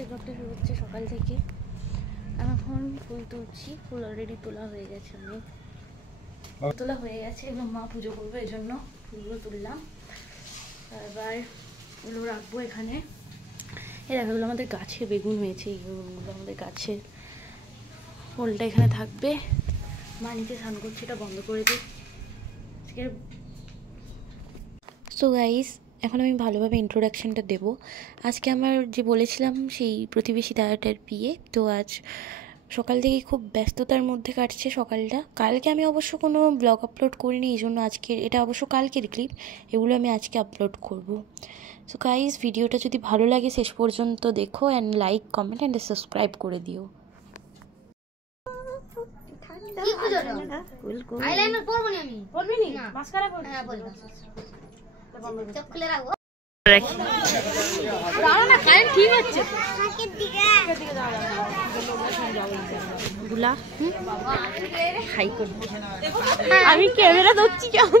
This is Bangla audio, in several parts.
আজকে ব্লগটা শুরু হচ্ছে সকাল থেকে। এখন ফুল তুলছি, ফুল অলরেডি তোলা হয়ে গেছে, অনেক তোলা হয়ে গেছে। এবং মা পুজো করবে, এই জন্য ফুলগুলো তুললাম। এবার এগুলো রাখবো এখানে। এই দেখো, এগুলো আমাদের গাছে বেগুন হয়েছে, এই বেগুনগুলো আমাদের গাছের। ফুলটা এখানে থাকবে। মা নিচে স্নান করছে, এটা বন্ধ করে দিই আজকে। সো গাইস, এখন আমি ভালোভাবে ইন্ট্রোডাকশানটা দেবো। আজকে আমার যে বলেছিলাম সেই প্রতিবেশী দাদাটার বিয়ে, তো আজ সকাল থেকেই খুব ব্যস্ততার মধ্যে কাটছে সকালটা। কালকে আমি অবশ্য কোনো ব্লগ আপলোড করিনি, এই জন্য আজকের এটা অবশ্য কালকের ক্লিপ, এগুলো আমি আজকে আপলোড করব। সো গাইস, ভিডিওটা যদি ভালো লাগে শেষ পর্যন্ত দেখো, and like, comment and subscribe করে দিও। আইলাইনার পরবো না আমি। বলবি নি মাস্কারা করবি? হ্যাঁ বলবো। চোখ খুলে রাখবো। দাঁড়া না, কারেন্ট ঠিক আছে তো। নাকের দিকে বুলা হাই করবি। আমি ক্যামেরা ধরছি কেমন?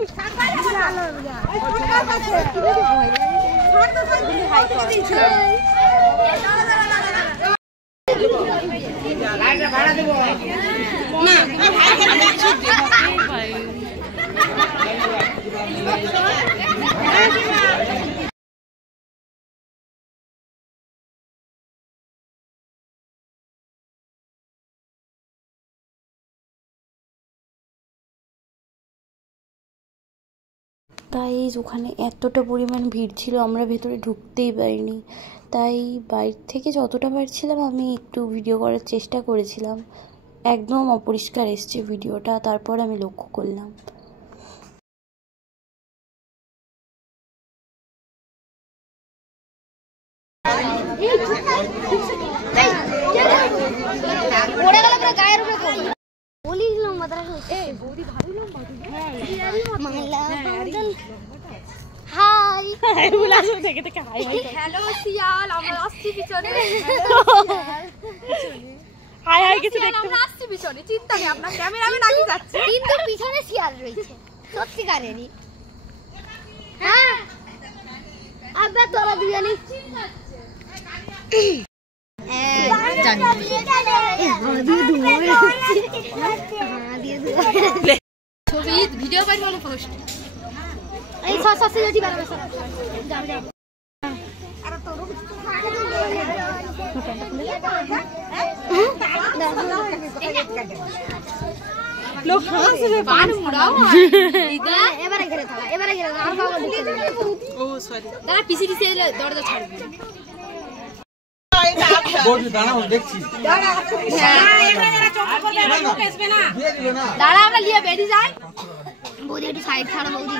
গাইস, ওখানে এতটা পরিমাণ ভিড় ছিল, আমরা ভেতরে ঢুকতেই পারিনি। তাই বাইরে থেকে যতটা পারছিলাম আমি একটু ভিডিও করার চেষ্টা করেছিলাম। একদম অপরিষ্কার এসছে ভিডিওটা, তারপর আমি লক্ষ্য করলাম। পড়ে গেল পুরো গায়ের উপরে পড়ল। বলিস লম্বা তারা এই বৌদি ভারী লম্বা। হ্যাঁ মালা বাদল। হাই হাই বলা শুধু থেকে থেকে হাই হাই। হ্যালো শিয়াল, আমরা আসছি পিছনে। হাই হাই কিছু দেখতে। আমরা আসছি পিছনে, চিন্তা নেই, আপনার ক্যামেরাম্যান আগে যাচ্ছে। কিন্তু পিছনে শিয়াল রয়েছে, সত্যি কারেনি। হ্যাঁ আবে তোরা দুজনে ছবি ভিডিও পাই মানে পোস্ট এই সস যদি বানাবে সব যাও যাও। আরে তোর লোক হাসবে, বান মুড়াও এইটা এবারে ঘরে থাকা, এবারে ঘরে আর বাবা দিতে দেবে। ও সরি, দাঁড়া পিসি দিছে দরজা ছাড়বি। দাঁড়া আমরা লিয়ে বেরিয়ে যাই। বৌদি একটু সাইড ছাড়ো বৌদি।